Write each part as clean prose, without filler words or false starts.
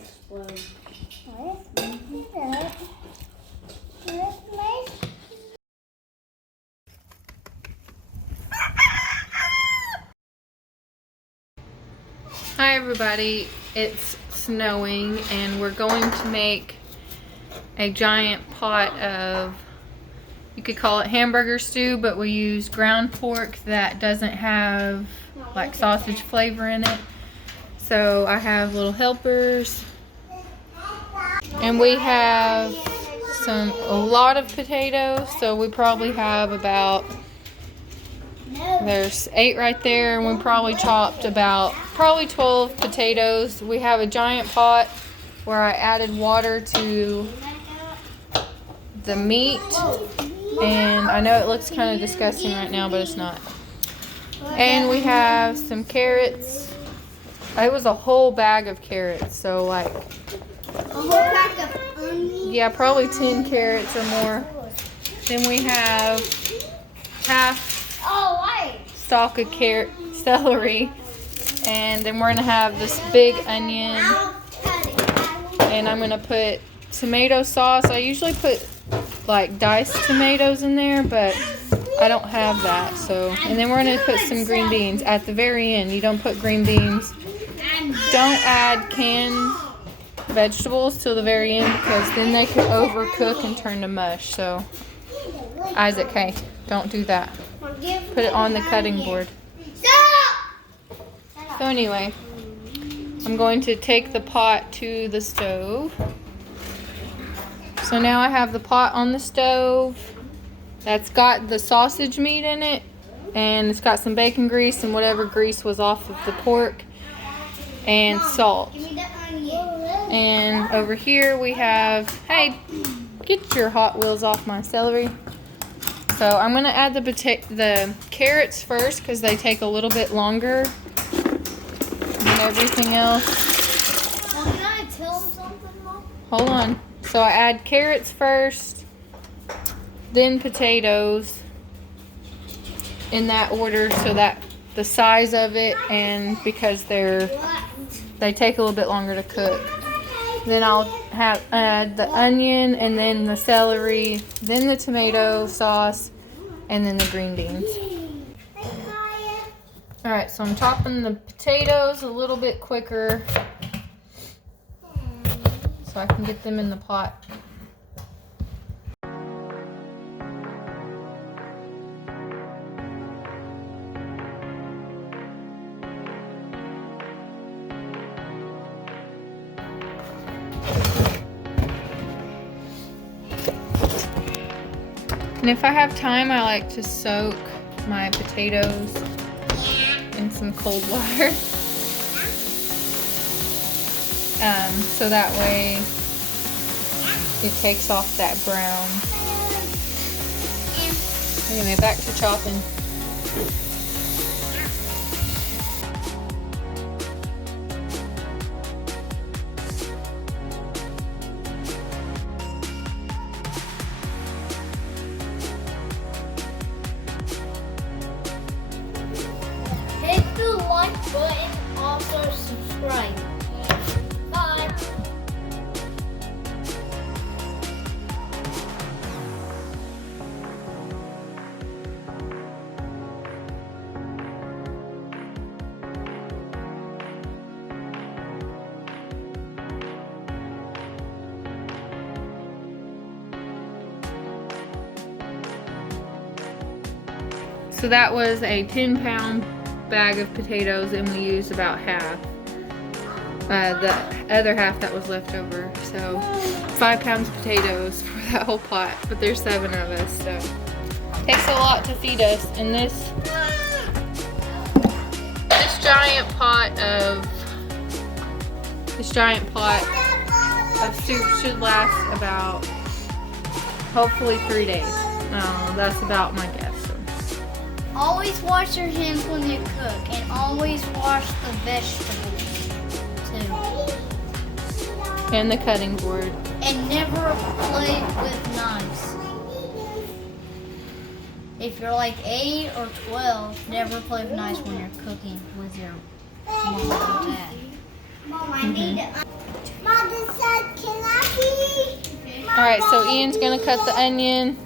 explode. Hi everybody, it's snowing and we're going to make a giant pot of, you could call it hamburger stew, but we use ground pork that doesn't have like sausage flavor in it. So I have little helpers and we have a lot of potatoes, so we probably have about, there's 8 right there, and we probably chopped about 12 potatoes. We have a giant pot where I added water to the meat, and I know it looks kind of disgusting right now, but it's not. And we have some carrots. It was a whole bag of carrots, so like A whole pack of onions? yeah, probably 10 carrots or more. Then we have half stalk of celery, and then we're gonna have this big onion, and I'm gonna put tomato sauce. I usually put like diced tomatoes in there, but I don't have that. So, and then we're gonna put some green beans at the very end. You don't put green beans. Don't add canned vegetables till the very end, because then they could overcook and turn to mush. So Isaac, hey, don't do that. Put it on the cutting board. So anyway, I'm going to take the pot to the stove. So now I have the pot on the stove that's got the sausage meat in it, and it's got some bacon grease and whatever grease was off of the pork, and salt. And over here we have, hey, get your Hot Wheels off my celery. So I'm going to add the carrots first, because they take a little bit longer than everything else. Well, can I tell them something, Mom? Hold on. So I add carrots first, then potatoes, in that order, so that the size of it, and because they take a little bit longer to cook. Then I'll add the onion, and then the celery, then the tomato sauce, and then the green beans. Alright, so I'm chopping the potatoes a little bit quicker so I can get them in the pot. And if I have time, I like to soak my potatoes in some cold water. So that way it takes off that brown. Anyway, back to chopping. Hit the like button, also subscribe. Bye. So that was a 10-pound bag of potatoes, and we used about half. The other half that was left over. So 5 pounds of potatoes for that whole pot, but there's 7 of us, so it takes a lot to feed us. And this giant pot of soup should last about, hopefully, 3 days. That's about my guess. Always wash your hands when you cook, and always wash the vegetables too. And the cutting board. And never play with knives. If you're like 8 or 12, never play with knives when you're cooking with your mom or dad. Mom, I need to. Alright, so Ian's gonna cut the onion.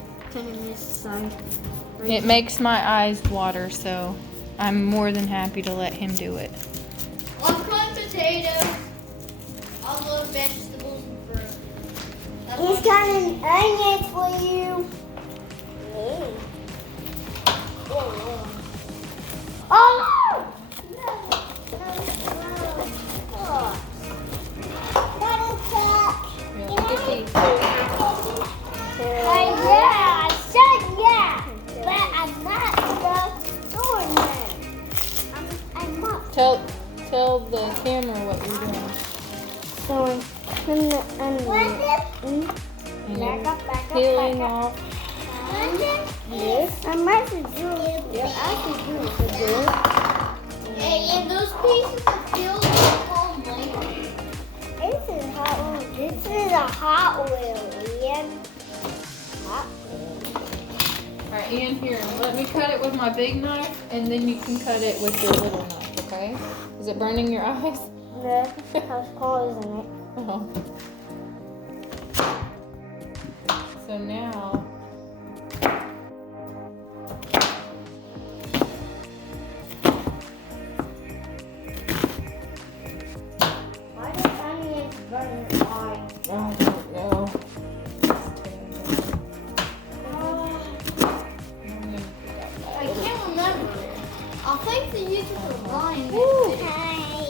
It makes my eyes water, so I'm more than happy to let him do it. One cut potatoes. I love vegetables and fruit. He's got an onion for you. Oh yeah, I said yeah, but I'm not doing that. I'm not. Tell the camera what you're doing. So I'm putting the onion. And you're peeling off. Yes. I'm about to do it. Yep. I can do it. Hey, and those pieces of peeled are called layers. This is hot wheel. This is a hot wheel, Ian. Hot wheel. Alright, Ian, here, let me cut it with my big knife, and then you can cut it with your little knife, okay? Is it burning your eyes? Yeah, how's cold, isn't it? Oh. So now, Why do onions burn your eye? I don't know. I can't remember. I think the YouTube was lying.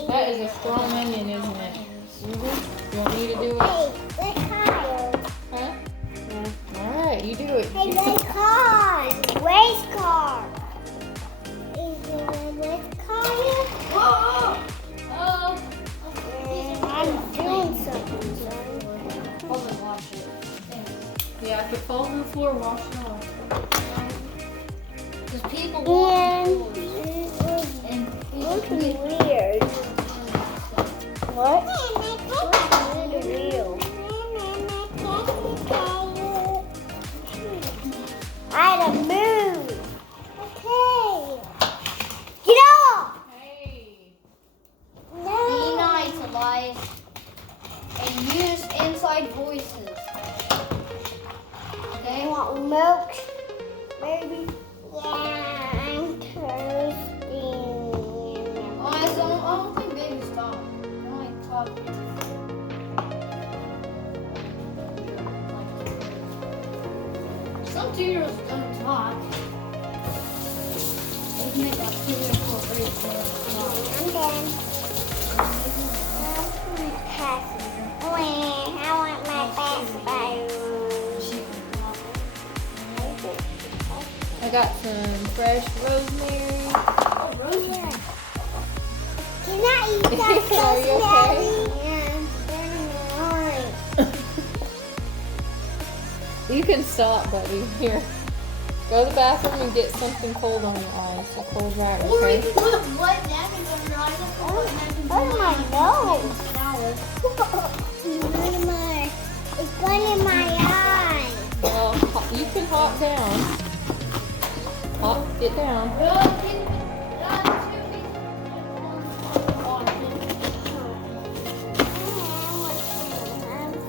That is a strong onion, isn't it? You want me to do it? Hey, look higher. Huh? Alright, you do it. Hey, look car. Race car. Is it a race car? Whoa! I'm doing something, son. Hold on, watch it. Yeah, if it falls on the floor, wash it off. Because people And walk it and was weird. What? It's real. I had to move. Okay. Get off! Hey! Be No. nice, Elias. And use inside voices. Okay? You want milk, baby? Yeah, I'm thirsty. Elias, I don't think baby stop. I only talk. Some tutors don't talk. They make a tutor for very short. I'm done. I want my pacifier. I got some fresh rosemary. Oh, Rosie. Can I eat that Are you okay? Yeah, I'm burning my You can stop, buddy. Here. Go to the bathroom and get something cold on your eyes. A cold rag, okay? Put wet napkins on your eyes. That's what napkins Oh my nose. Shower. It's going in my eye. Well, you can hop down. Hop, get down.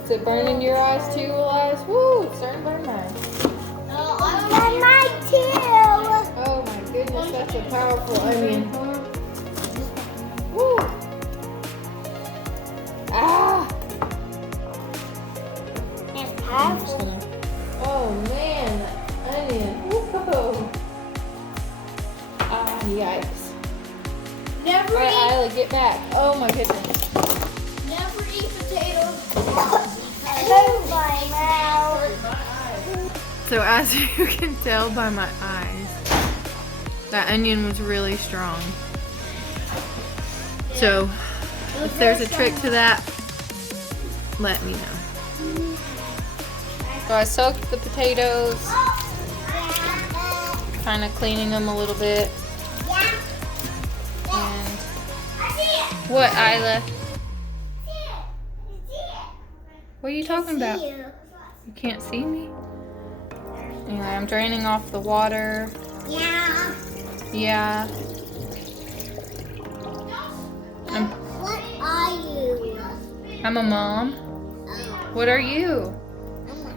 Is it burning your eyes too, Elias? Woo, it's starting to burn mine. Burn mine too. Oh my goodness, that's a powerful onion. Woo. Ah! It's I'm just powerful. gonna... Oh man, that onion. Whoa. Ah, yikes. Never Alright, eat. Isla, get back. Oh my goodness. Never eat potatoes. Move my mouth. So as you can tell by my eyes, that onion was really strong. So if there's a trick to that, let me know. So I soaked the potatoes, kind of cleaning them a little bit. And what, Isla? What are you talking about? You can't see me? Anyway, I'm draining off the water. Yeah. Yeah. What are you? I'm a mom. What are you? I'm a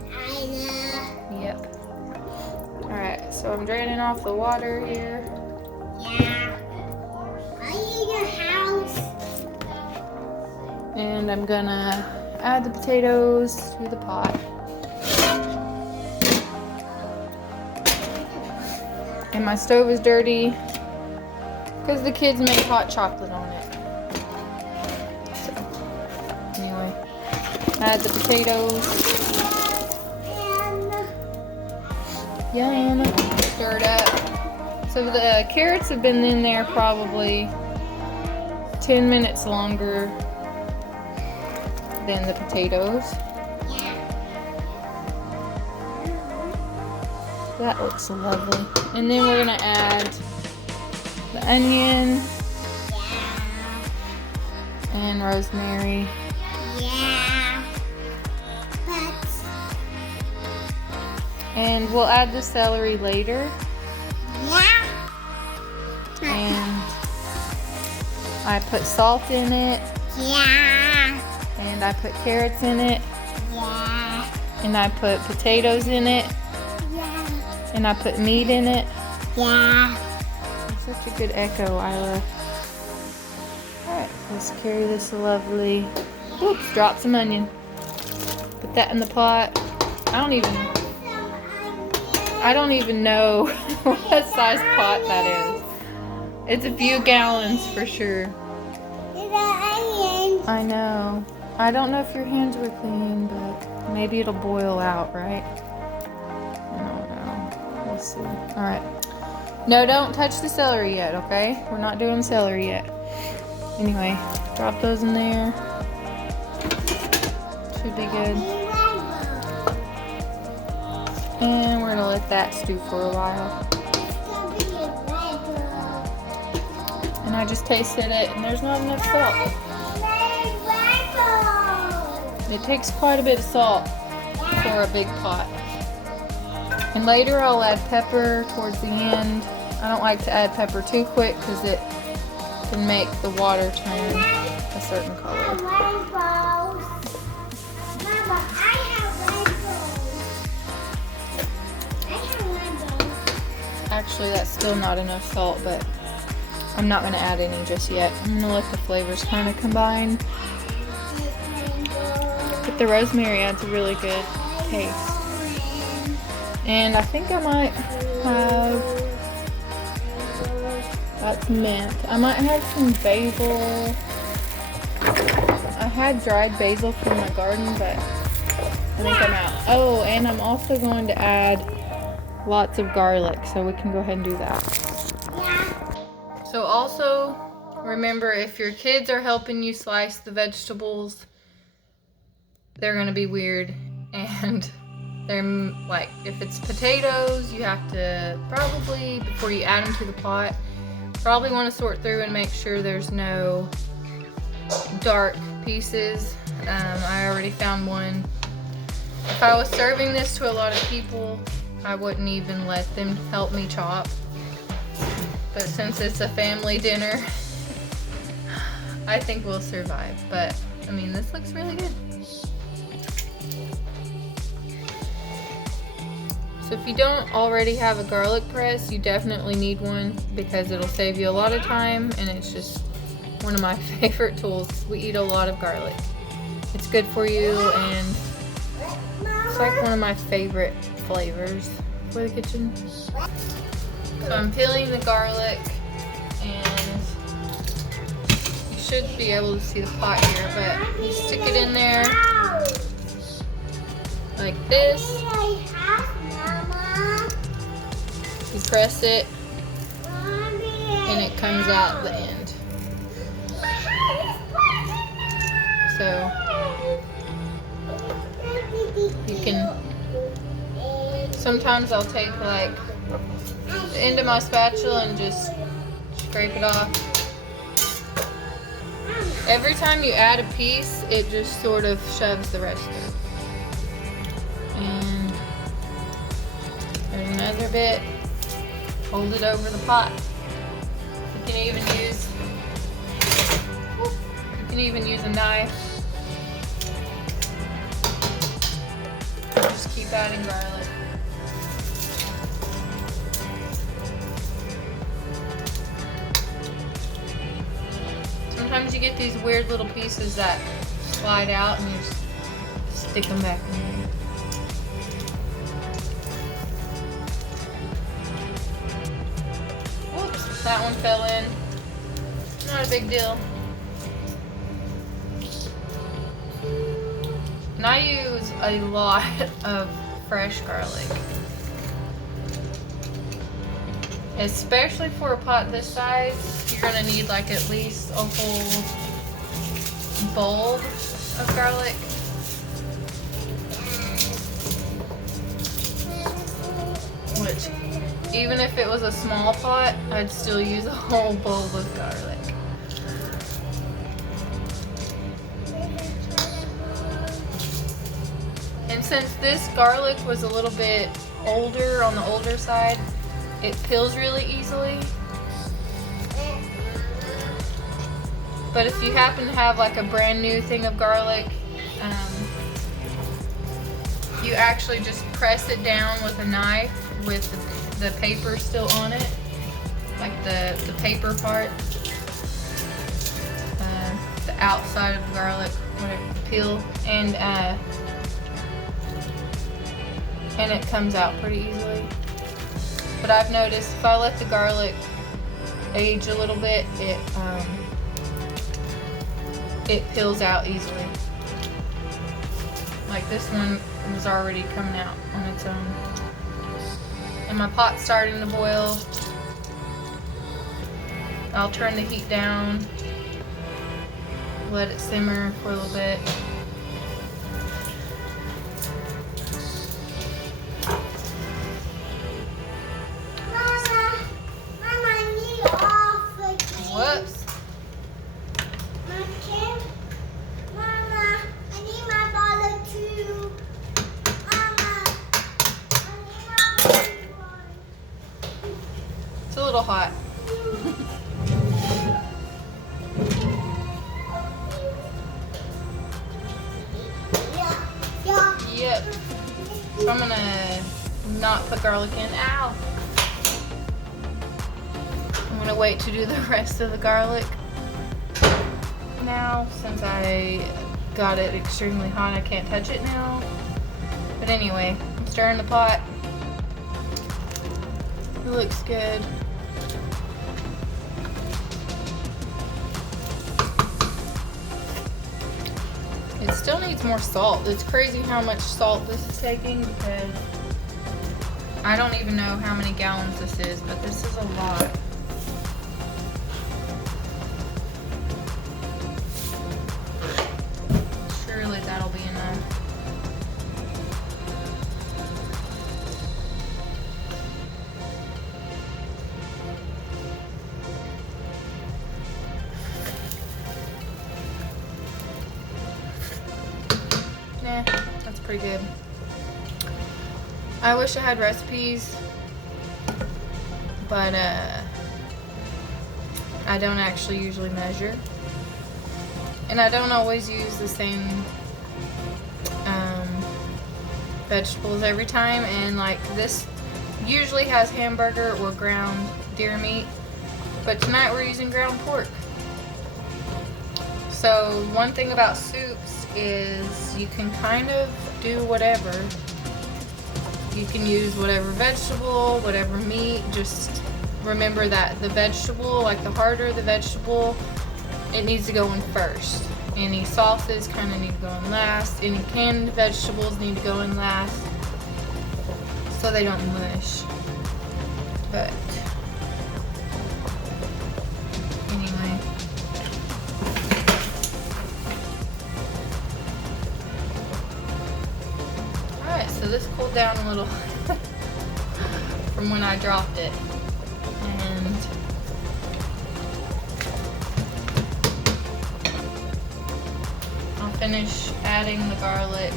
So I'm draining off the water here. Yeah. I need a house. And I'm gonna add the potatoes to the pot. And my stove is dirty because the kids made hot chocolate on it. So, anyway, add the potatoes. Yum. Stir it up. So the carrots have been in there probably 10 minutes longer than the potatoes. That looks lovely. And then we're gonna add the onion and rosemary. Yeah. And we'll add the celery later. Yeah. And I put salt in it. Yeah. And I put carrots in it. Yeah. And I put potatoes in it. Yeah. And I put meat in it. Yeah. Such a good echo, Isla. Alright, let's carry this lovely. Oops, drop some onion. Put that in the pot. I don't even know what size pot that is. It's a few gallons for sure. I know. I don't know if your hands were clean, but maybe it'll boil out, right? I don't know. We'll see. Alright. No, don't touch the celery yet, okay? We're not doing celery yet. Anyway, drop those in there. Should be good. And we're gonna let that stew for a while. And I just tasted it, and there's not enough salt. It takes quite a bit of salt for a big pot. And later I'll add pepper towards the end. I don't like to add pepper too quick because it can make the water turn a certain color. Actually, that's still not enough salt, but I'm not going to add any just yet. I'm going to let the flavors kind of combine. But the rosemary adds a really good taste. And I think I might have, that's mint. I might have some basil. I had dried basil from my garden, but I think I'm out. Oh, and I'm also going to add lots of garlic, so we can go ahead and do that. So also, remember, if your kids are helping you slice the vegetables, they're gonna be weird. And they're like, if it's potatoes, you have to probably, before you add them to the pot, probably want to sort through and make sure there's no dark pieces. I already found one. If I was serving this to a lot of people, I wouldn't even let them help me chop. But since it's a family dinner, I think we'll survive. But, I mean, this looks really good. So if you don't already have a garlic press, you definitely need one because it'll save you a lot of time, and it's just one of my favorite tools. We eat a lot of garlic. It's good for you, and it's like one of my favorite flavors for the kitchen. So I'm peeling the garlic, and you should be able to see the pot here, but you stick it in there like this. You press it, and it comes out the end. So you can, sometimes I'll take like the end of my spatula and just scrape it off. Every time you add a piece, it just sort of shoves the rest through. And there's another bit. Hold it over the pot. You can even use a knife. Just keep adding garlic. you get these weird little pieces that slide out and you just stick them back in there. Whoops, that one fell in. Not a big deal. And I use a lot of fresh garlic. Especially for a pot this size, you're gonna need like at least a whole bowl of garlic. Which, even if it was a small pot, I'd still use a whole bowl of garlic. And since this garlic was a little bit older, on the older side, it peels really easily. But if you happen to have like a brand new thing of garlic, you actually just press it down with a knife with the paper still on it, like the paper part, the outside of the garlic, whatever, peel, and it comes out pretty easily. But I've noticed if I let the garlic age a little bit, it peels out easily. Like this one was already coming out on its own. And my pot's starting to boil. I'll turn the heat down, let it simmer for a little bit. Whoops. Mama, I need my bottle too. Mama, I need my bottle. It's a little hot. Yep. So I'm gonna not put garlic in. Ow. I'm gonna wait to do the rest of the garlic now, since I got it extremely hot. I can't touch it now. But anyway, I'm stirring the pot. It looks good. It still needs more salt. It's crazy how much salt this is taking, because I don't even know how many gallons this is, but this is a lot. Surely that'll be enough. Yeah, that's pretty good. I wish I had recipes, but I don't actually usually measure. And I don't always use the same vegetables every time. And like this usually has hamburger or ground deer meat, but tonight we're using ground pork. So one thing about soups is you can kind of do whatever. You can use whatever vegetable, whatever meat. Just remember that the vegetable, like the harder the vegetable, it needs to go in first. Any sauces kind of need to go in last. Any canned vegetables need to go in last, so they don't mush. But anyway. Alright, so this cooled down a little from when I dropped it. And I'll finish adding the garlic.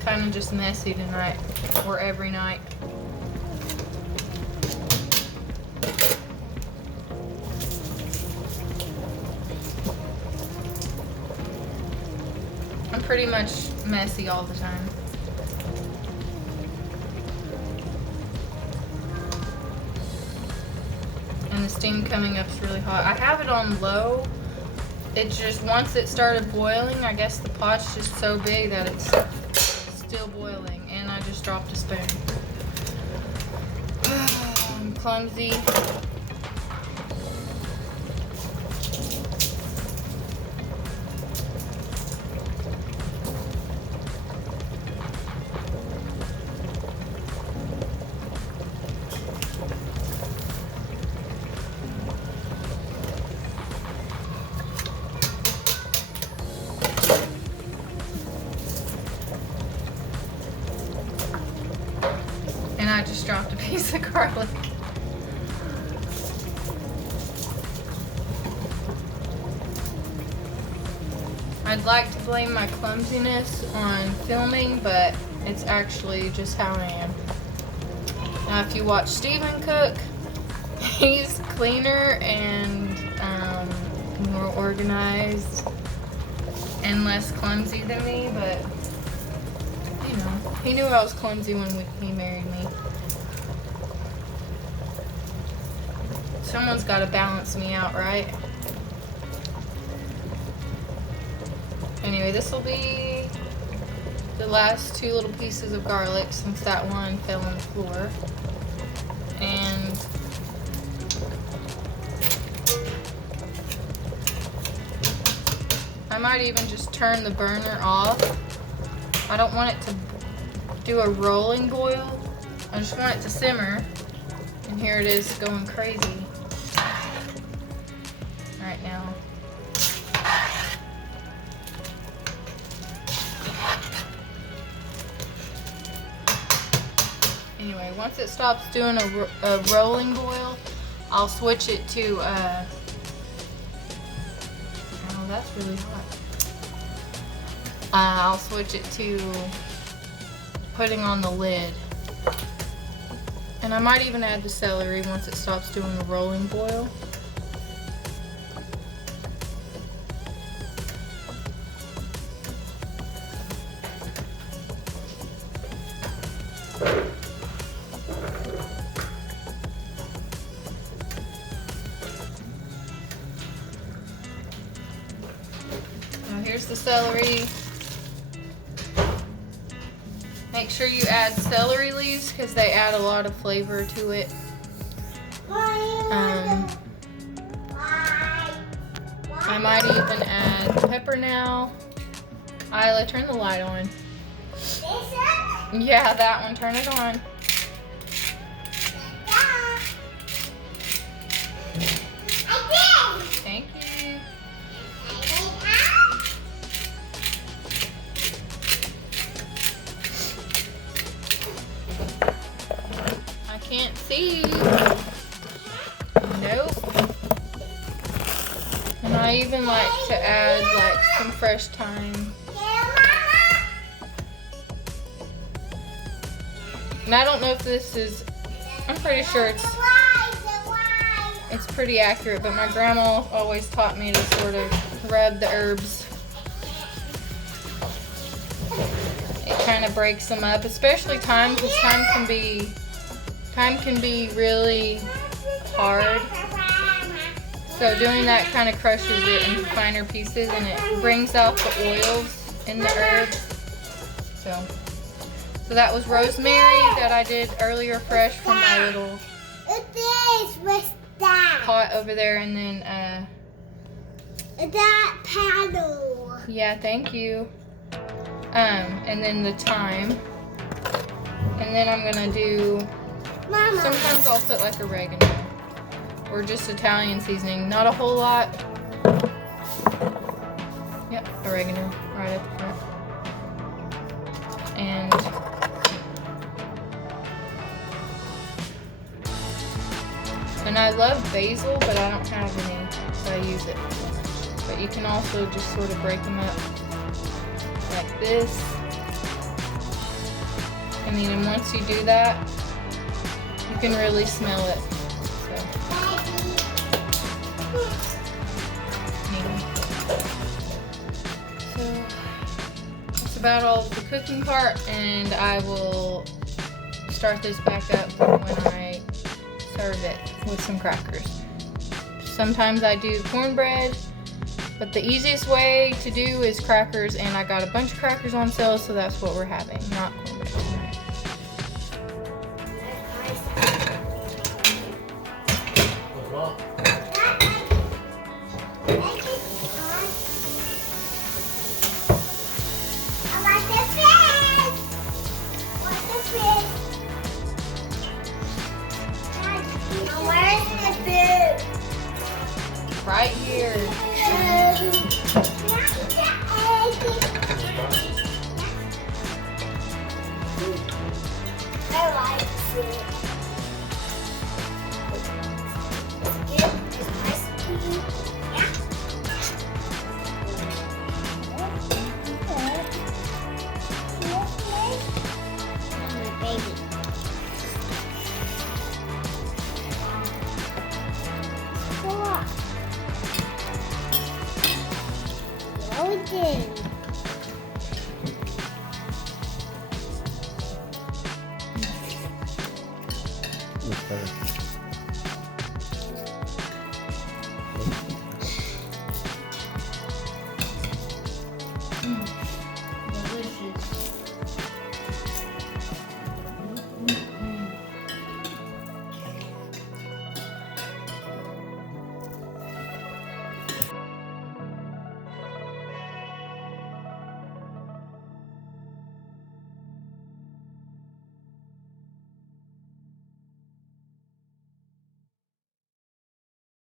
Kind of just messy tonight, or every night. I'm pretty much messy all the time. and the steam coming up is really hot. I have it on low. It's just once it started boiling, I guess the pot's just so big that it's still boiling, and I just dropped a spoon. I'm clumsy. And I just dropped a piece of garlic. I'd like to blame my clumsiness on filming, but it's actually just how I am. Now, if you watch Steven cook, he's cleaner and more organized and less clumsy than me, but you know, he knew I was clumsy when he married me. Someone's got to balance me out, right? Anyway, this will be the last 2 little pieces of garlic since that one fell on the floor. And I might even just turn the burner off. I don't want it to do a rolling boil. I just want it to simmer. And here it is going crazy right now. Anyway, once it stops doing a rolling boil, I'll switch it to, oh, that's really hot. I'll switch it to putting on the lid. And I might even add the celery once it stops doing a rolling boil. Here's the celery. Make sure you add celery leaves because they add a lot of flavor to it. I might even add pepper now. Isla, turn the light on. Yeah, that one. Turn it on. Thank you. I can't see. Nope. And I even like to add like some fresh thyme. And I don't know if this is, I'm pretty sure it's pretty accurate, but my grandma always taught me to sort of rub the herbs. It kind of breaks them up, especially thyme, because thyme can be really hard. So doing that kind of crushes it into finer pieces, and it brings out the oils in the herbs. So that was rosemary that I did earlier fresh from my little pot over there, and then that paddle. yeah, thank you. And then the thyme, and then I'm gonna do. Mama. Sometimes I'll put like oregano or just Italian seasoning, not a whole lot. Yep, oregano right at the front. And I love basil, but I don't have any, so I use it. But you can also just sort of break them up like this. I mean, and once you do that, you can really smell it. So that's about all of the cooking part, and I will start this back up when I serve it with some crackers. Sometimes I do cornbread, but the easiest way to do is crackers, and I got a bunch of crackers on sale, so that's what we're having, not cornbread tonight. Right here. I like it. Oh, we did.